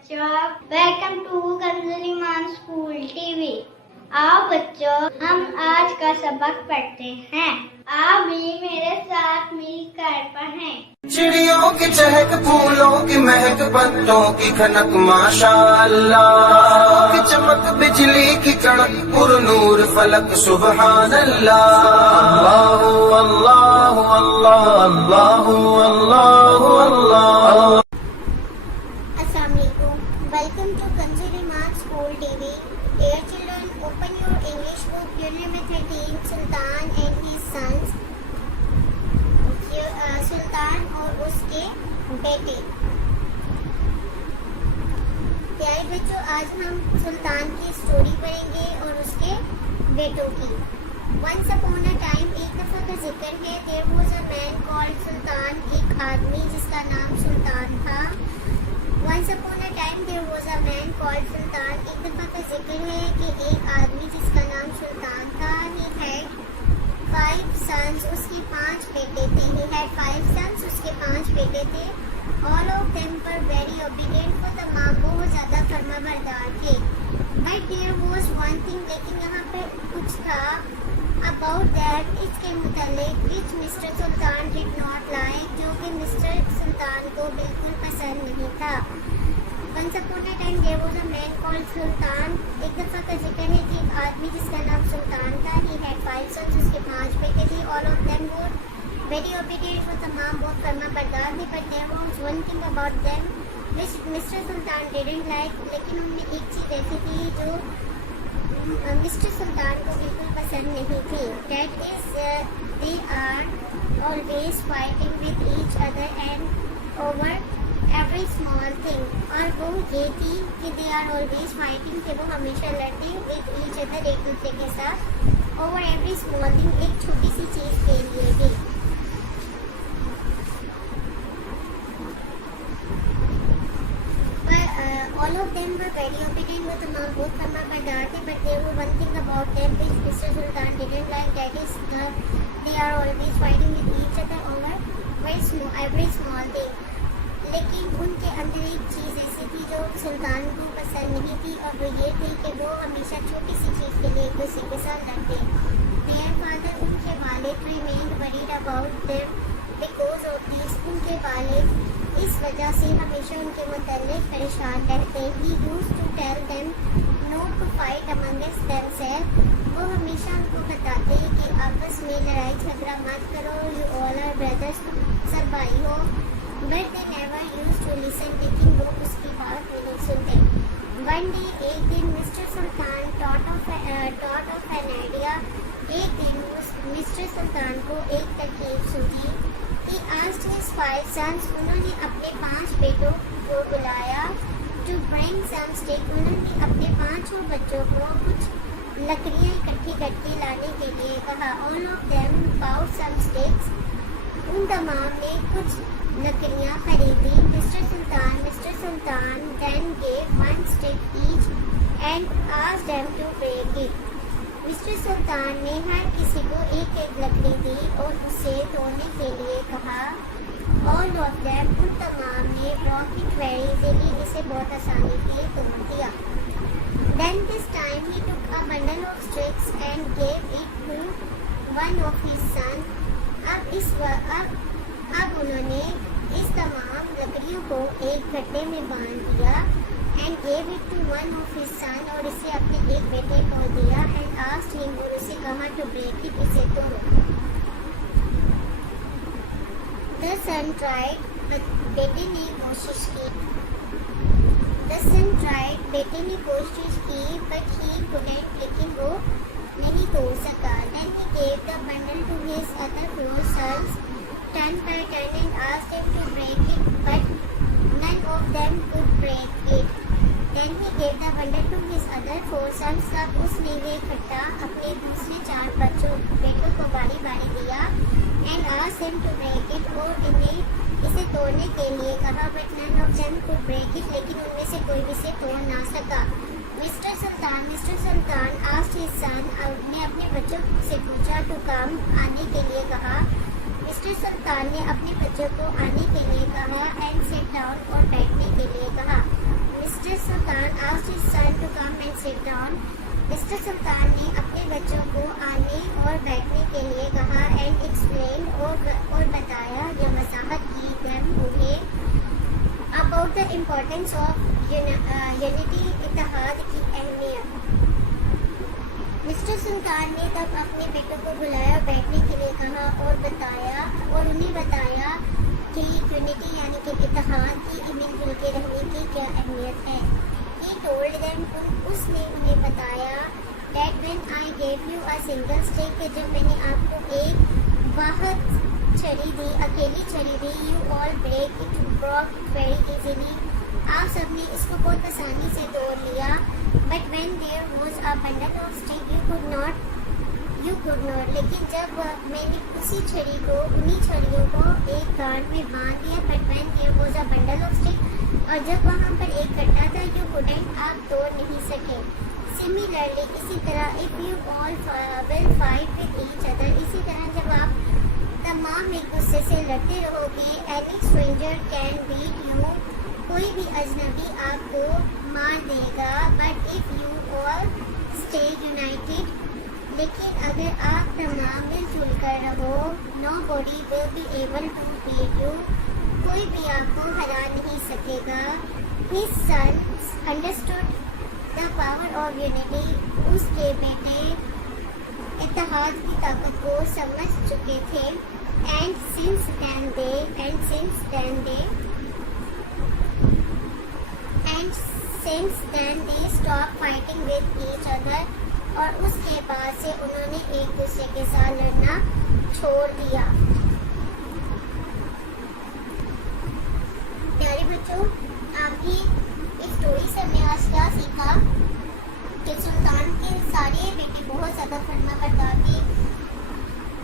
बच्चों, welcome to कंजलीमान school TV. आओ बच्चों, हम आज का सबक पढ़ते हैं। आप भी मेरे साथ मिलकर पढ़ें। चिड़ियों की चहक, फूलों की महक, पत्तों की खनक, माशाअल्लाह की चमक, बिजली की कड़क, पुरनूर फलक, सुबहान अल्लाह। अल्लाह अल्लाह अल्लाह अल्लाह अल्लाह अल्लाह। Welcome to Kanjuriman School TV. Dear children, open your English book, Unit number 13, Sultan and his sons. सुल्तान और उसके बेटे। प्यारे बच्चों, आज हम सुल्तान की स्टोरी पढ़ेंगे और उसके बेटों की। Once upon a time, एक दफा का जिक्र है, there was a man called सुल्तान, एक आदमी जिसका नाम सुल्तान था। Once upon a time there was a man called सुल्तान, एक दफा का जिक्र है कि एक आदमी जिसका नाम सुल्तान था। He had 5 sons, उसके 5 बेटे थे। He had 5 sons, उसके 5 बेटे थे। All of them were very obedient for the mom, बहुत ज़्यादा फर्माबरदार थे। But there was one thing, लेकिन यहाँ पे कुछ था about that, इसके मुतालिक which Mr. Sultan did not like, जो कि मिस्टर सुल्तान को बिल्कुल पसंद नहीं था। Once upon a time there was a man called सुल्तान, एक दफा का जिक्र है कि एक आदमी जिसका नाम सुल्तान था। He had 5 sons, उसके 5 बेटे थे। All of them were very obedient for the mom, बहुत फर्माबरदार थे। But there was one thing about them which Mr. Sultan didn't like, लेकिन उनमें एक चीज़ ऐसी थी जो मिस्टर सुल्तान को बिल्कुल पसंद नहीं थी। That is, they are always fighting with each other and over every small thing। और वो ये थी कि they are always fighting, कि वो हमेशा लड़ते with each other, एक दूसरे के साथ over every small thing, एक छोटी सी चीज़ के लिए भी। All of them were very obedient, वो तमाम बहुत फर्माबरदार थे। But there was one thing about them which Mr. Sultan didn't like, that is, they are always fighting with each other over every small thing। लेकिन उनके अंदर एक चीज़ ऐसी थी जो सुल्तान को पसंद नहीं थी, और वो ये थी कि वो हमेशा छोटी सी चीज़ के लिए एक दूसरे के साथ लड़ते। Their father, उनके वालिद remained worried about them because of this, उनके वालिद इस वजह से हमेशा उनके मुताल्लिक परेशान रहते। He used to tell them not to fight among themselves, वो हमेशा उनको बताते कि आपस में लड़ाई झगड़ा मत करो, you all are brothers, सब भाई हो। But they never used to listen, लेकिन वो उसकी बात नहीं सुनते। One day, एक दिन mister Sultan thought of an idea, एक दिन मिस्टर सुल्तान को एक तरकीब सूझी। He asked his 5 sons, उन्होंने अपने 5 बेटों को बुलाया, to bring some sticks, उन्होंने अपने 5 बच्चों को कुछ लकड़ियाँ इकट्ठी करके लाने के लिए कहा। All of them bought some sticks, उन तमाम ने कुछ लकड़ियाँ खरीदी। Mister Sultan then gave 1 stick each and asked them to break it। Mister Sultan ने हर किसी को एक एक लकड़ी दी और उसे तोड़ने के लिए कहा। All of them, उन तमाम ने broke it very easily, इसे बहुत आसानी से तोड़ दिया। Then this time he took a bundle of sticks and gave it to one of his sons। अब उन्होंने इस तमाम लकड़ियों को एक गड्ढे में बांध दिया and gave it to one of his son, और इसे अपने एक बेटे को दिया and asked him, और उसे कहा to break it, इसे तोड़ो। The son tried, but बेटे ने कोशिश की। बेटे ने कोशिश की, but he couldn't, लेकिन वो नहीं तोड़ सका। Then he gave the bundle to his other 4 sons, turn by turn, and asked them to break it, but none of them could break it। Then he gave the bundle to his other 4 sons, तब उसने वे इकट्ठा अपने दूसरे 4 बेटों को बारी बारी दिया and asked them to break it, और इन्हें इसे तोड़ने के लिए कहा। But none of them could break it, लेकिन उनमें से कोई भी इसे तोड़ ना सका। मिस्टर सुल्तान asked his son, ने अपने बच्चों से पूछा to come, आने के लिए कहा। मिस्टर सुल्तान ने अपने बच्चों को आने के लिए कहा and sit down, और बैठने के लिए कहा। Mr. Sultan asked his son to come and sit down. Mr. Sultan ने अपने बच्चों को आने और बैठने के लिए कहा and explained और बताया या वजाहत की them उन्हें about the importance of unity, इत्तेहाद की अहमियत। मिस्टर सुल्तान ने तब अपने बेटों को बुलाया, बैठने के लिए कहा और उन्हें बताया कि यूनिटी यानी कि इत्तेहाद की, मिलजुल के रहने की क्या अहमियत है। He told them, उसने उन्हें बताया that when I gave you a single stick, कि जब मैंने आपको एक वाहद छड़ी दी, अकेली छड़ी दी, you all broke it very easily, आप सबने इसको बहुत आसानी से तोड़ लिया। But when there was a bundle of stick, you could not, लेकिन जब मैंने उन्हीं छड़ियों को एक गांठ में बांध दिया, but when there was a bundle of stick, और जब वहाँ पर एक कट्टा था, you couldn't, आप तोड़ नहीं सके। Similarly, इसी तरह if you all will fight with each other, इसी तरह जब आप तमाम एक दूसरे से लड़ते रहोगे, any stranger can beat you, कोई भी अजनबी आपको मार देगा। But if you all stay united, लेकिन अगर आप तमाम मिलजुल कर रहो, nobody will be able to beat you, कोई भी आपको हरा नहीं सकेगा। His sons understood the power of unity, उसके बेटे इत्तेहाद की ताकत को समझ चुके थे। And since then they stopped fighting with each other, और उसके बाद से उन्होंने एक दूसरे के साथ लड़ना छोड़ दिया। प्यारे बच्चों, आपकी इस स्टोरी से हमने आज क्या सीखा कि सुल्तान के सारे बेटे बहुत ज़्यादा फर्माबरदार थे,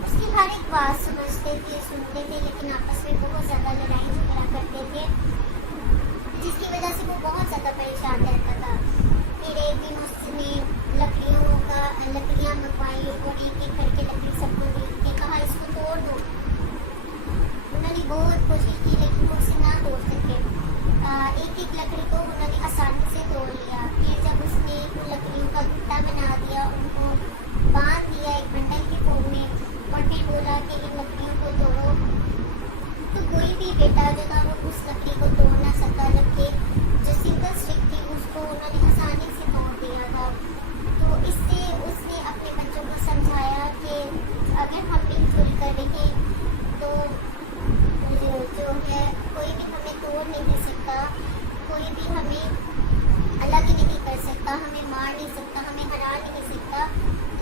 उसकी हर एक बात समझते थे, सुनते थे, लेकिन आपस में बहुत ज़्यादा लड़ाई झगड़ा करते थे, जिसकी वजह से वो बहुत ज़्यादा परेशान रहता था। फिर एक दिन उसने लकड़ियाँ मंगवाई और एक एक करके लकड़ी सबको दे के कहा इसको तोड़ दो। उन्होंने बहुत कोशिश की लेकिन वो उसे ना तोड़ सके। एक एक लकड़ी को उन्होंने आसानी से तोड़ लिया। फिर जब उसने उन लकड़ियों का गुट्टा बना दिया, उनको बांध दिया एक बंडल के फॉर्म में, और फिर बोला कि इन लकड़ियों को तोड़ो, तो कोई भी बेटा जो था वो उस लकड़ी को तोड़ ना सका, जबकि जो सिंगल स्टिक थी उसको उन्होंने आसानी से तोड़ दिया था। तो इससे उसने अपने बच्चों को समझाया कि अगर हम मिलजुल कर रहें तो जो है कोई भी हमें तोड़ नहीं सकता, कोई भी हमें अलग नहीं कर सकता, हमें मार नहीं सकता, हमें हरा नहीं सकता।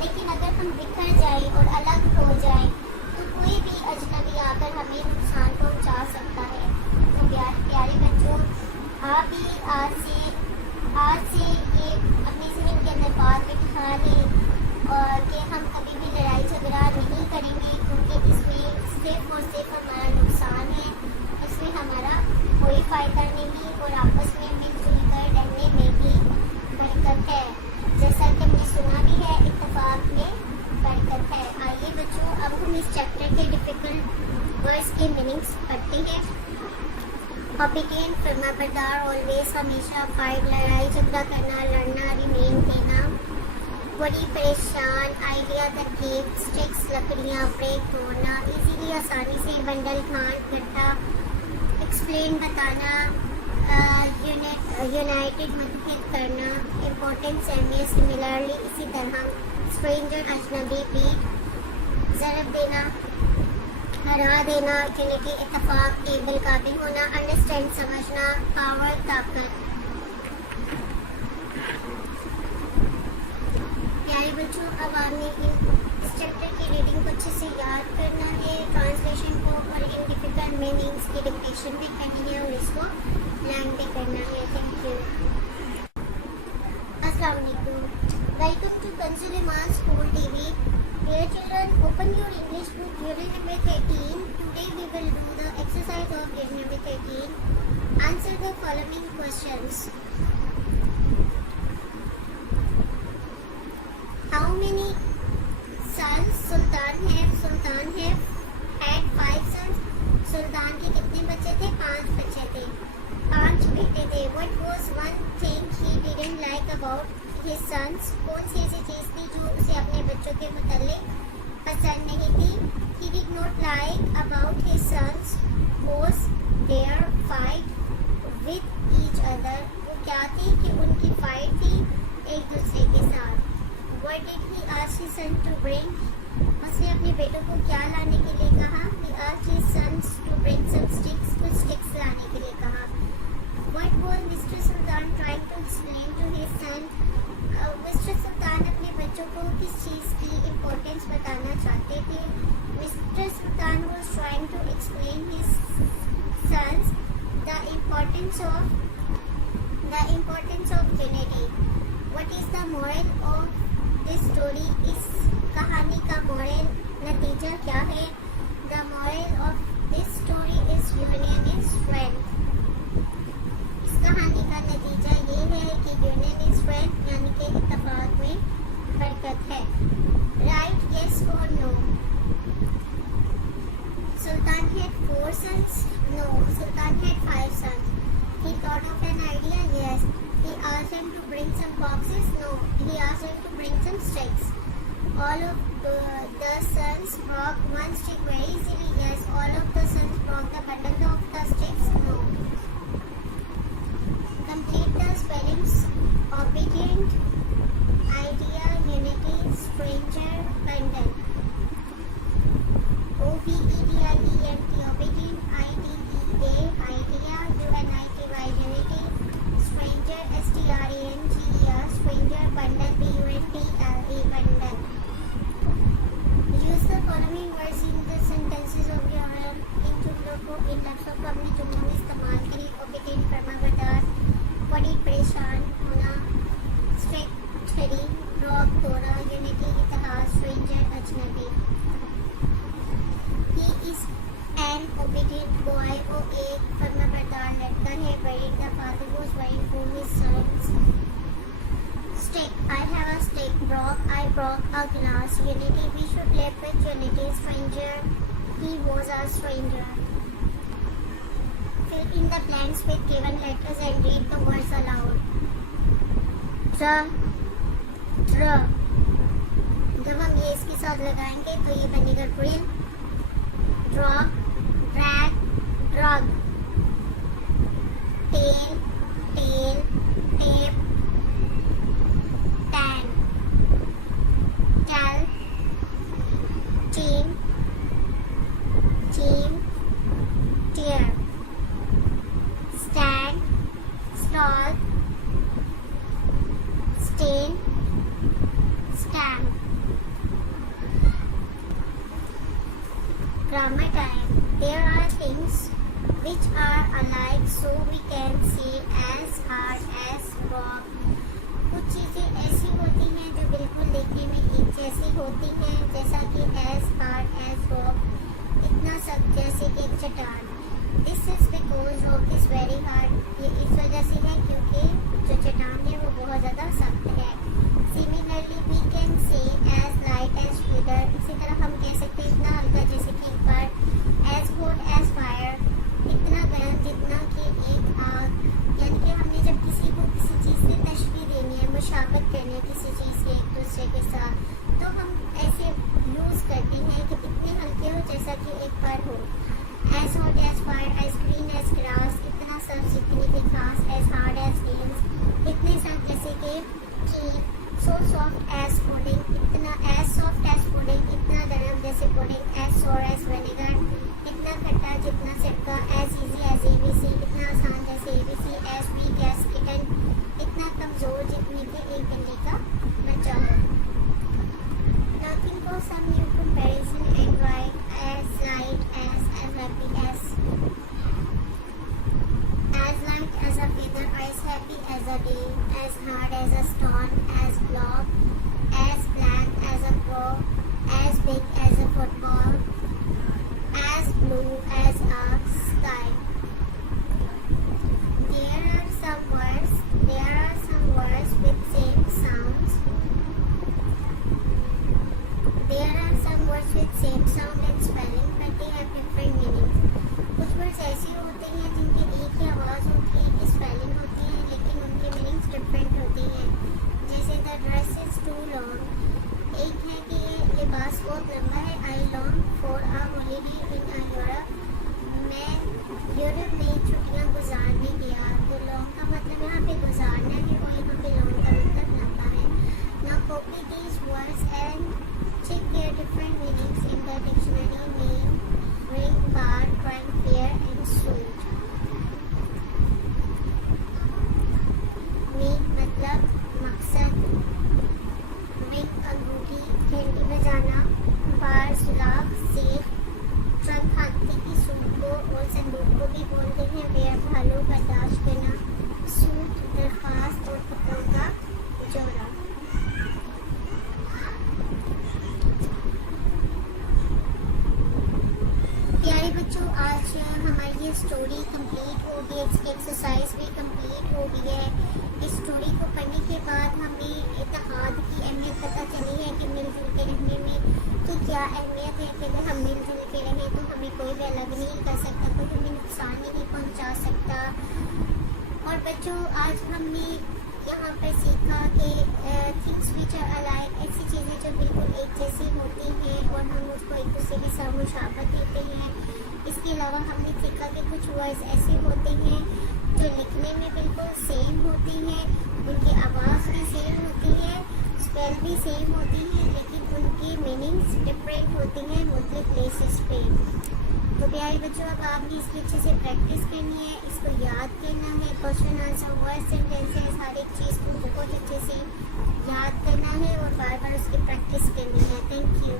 लेकिन अगर हम बिखर जाए और अलग हो जाए तो कोई भी अजनबी आकर हमें नुकसान पहुंचा सकता है। तो प्यारे बच्चों, आप भी आज से ये अपने जहन के अंदर बात में बिठा लें और कि हम कभी भी लड़ाई झगड़ा नहीं करेंगे, क्योंकि इसमें सिर्फ और सिर्फ हमारा नुकसान है, इसमें हमारा कोई फ़ायदा नहीं, और आपस में मिलजुल कर रहने में भी बरकत है। जैसा कि हमने सुना भी है, इत्तेफाक में बरकत है। आइए बच्चों, अब हम इस चैप्टर के डिफ़िकल्ट वर्ड्स के मीनिंग्स पढ़ते हैं। ऑबिडिएंट, फर्माबरदार, ऑलवेज, हमेशा, फाइट, लड़ाई झगड़ा करना, लड़ना, रिमेन, देना, बड़ी, परेशान, आइडिया, तरकीब, स्टिक्स, लकड़ियाँ, ब्रेक, तोड़ना, इजीली, आसानी से, बंडल, गांठ, गट्टा, एक्सप्लेन, बताना, यूनाइटेड, मुत्तहिद करना, इम्पोर्टेंस, अहमियत, सिमिलरली, इसी तरह, स्ट्रेंजर, अजनबी, बीट, ज़रब देना, हरा देना, यूनिटी, इत्तेफाक, केबल, काबिल होना, अंडरस्टैंड, समझना, पावर, ताकत। प्यारे बच्चों, अब आपने इस चैप्टर की रीडिंग को अच्छे से याद करना है, ट्रांसलेशन को और इन डिफिकल्ट मीनिंग्स की डिक्टेशन भी करनी है और इसको लर्न भी करना है। Thank you. अस्सलाम वालेकुम। Welcome to Kanzul Iman school TV. Dear children, open your English book, unit number 13. Today we will do the exercise of unit number 13. Answer the following questions. How many sons Sultan have had 5 sons. सुल्तान के कितने बच्चे थे? 5 बच्चे थे, 5 बेटे थे. What was one about his sons. कौन सी ऐसी चीज़ थी जो उसे अपने बच्चों के मुतालिक पसंद नहीं थी? He did not like about his sons was their fight with each other. वो क्या थी कि उनकी फाइट थी एक दूसरे के साथ. What did he ask his son to bring? उसने अपने बेटों को क्या लाने के लिए कहा? He asked his sons to bring some sticks. कुछ sticks लाने के लिए कहा. What was Mr. Sultan trying to explain to his son? Mr. Sultan अपने बच्चों को किस चीज़ की importance बताना चाहते थे? Mr. Sultan was trying to explain his sons the importance of unity. What is the moral of this story? इस कहानी का moral नतीजा क्या है? The moral of this story is union is strength. कहानी का नतीजा ये है कि यूनियन इज स्ट्रेंथ यानी कि इत्तेफाक में बरकत है. राइट यस और no. Sultan had 4 sons. No, Sultan had 5 sons. He thought of an idea. Yes. He asked him to bring some boxes. No, he asked him to bring some sticks. All of the sons broke one stick very easily. Yes. All of the sons broke the bundle of the sticks. No. Complete the spellings. Obedient, idea, unity, stranger, bundle. O-B-E-D-I-E-N-T, obedient, I-D-E-A, idea, U-N-I-T-Y, unity, stranger, S-T-R-A-N-G-E-R, stranger, bundle, B-U-N-D-L-E, bundle. Use the following words in the sentences of your own. इन जुमलों को इन लफ्ज़ों को अपने जुमलों में इस्तेमाल करें. Obedient, फरमाबरदार, बड़ी परेशान होना, स्ट्रिक्ट रॉक तोड़ा, यूनिटी इतिहास, स्ट्रेंजर अजनबी. He is an obedient boy. वो एक फरमाबरदार लड़का है. Worrying the father was worrying for his sons. Stick, I have a stick. Broke, I broke a glass. Unity, we should live with unity. Stranger, he was a stranger. Fill in the blanks with given letters and read the words aloud. Tr. जब हम ये इसके साथ लगाएंगे तो ये बनेगा drill, drop, drag, drug. Tail, tail, tape, tan, tell, team, team, tear. Stand, stall, stain, stamp. Grammar time. There are things which are alike, so we can say as hard as rock. कुछ चीज़ें ऐसी होती हैं जो बिल्कुल देखने में एक जैसी होती हैं, जैसा कि as hard as rock, इतना सख्त जैसे एक चट्टान. This is because rock is very hard. ये इस वजह से है क्योंकि जो चट्टान है वो बहुत ज़्यादा सख्त है. Similarly, we can say as light as feather. इसी तरह हम कह सकते हैं इतना हल्का जैसे कि एक बार. As hot as fire, इतना गर्म जितना कि एक आग. यानी कि हमने जब किसी को किसी चीज़ से तशबीह देनी है, मुशाबहत करनी है किसी चीज़ के एक दूसरे के साथ, तो हम ऐसे यूज़ करते हैं कि इतने हल्के हो जैसा कि एक बार हो. As hot as fire, as green as grass, इतना सब्ज जितनी की घास. As hard as nails, इतने सख्त जैसे कि कील. So soft as pudding, इतना as soft as pudding, इतना गर्म जैसे pudding. As sour as vinegar, इतना खट्टा जितना सिरका. As easy as ABC, इतना आसान जैसे ABC. As weak as kitten, इतना कमज़ोर जितनी कि एक बिल्ली का बच्चा हो. Now think of some new comparison and write as light as happy as light as a feather, as happy as a day, as hard as a stone, as block, as black as a crow, as big as a football, story complete हो गई, इसकी exercise भी complete हो गई है। इस story को पढ़ने के बाद हमें इत्तेहाद की अहमियत पता चली है कि मिलजुल के रहने में तो क्या अहमियत है कि अगर हम मिलजुल के रहें तो हमें कोई भी अलग नहीं कर सकता, कोई हमें नुकसान नहीं पहुंचा सकता। और बच्चों, आज हमने यहाँ पर सीखा कि थिंग्स विच आर अलाइक, ऐसी चीज़ें जो बिल्कुल एक जैसी होती हैं और हम उसको एक दूसरे के साथ मुशाबत देते हैं। इसके अलावा हमने सीखा कि कुछ वर्ड्स ऐसे होते हैं जो लिखने में बिल्कुल सेम होती हैं, उनकी आवाज़ भी सेम होती है, स्पेल भी सेम होती है, लेकिन उनकी मीनिंग्स डिफरेंट होती हैं मुख्तलिफ प्लेसेस पे। तो प्यारे बच्चों, अब आपने इसकी अच्छे से प्रैक्टिस करनी है, इसको याद करना है, क्वेश्चन आंसर वर्ड सेंटेंसेस हर एक चीज़ को बहुत अच्छे से याद करना है और बार बार उसकी प्रैक्टिस करनी है। Thank you.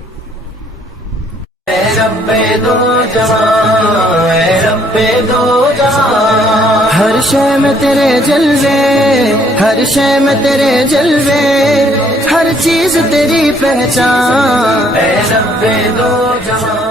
रब्बे दो जहां, रब्बे दो जहां, हर शय में तेरे जलवे, हर शय में तेरे जलवे, हर चीज तेरी पहचान, रब्बे दो जहां।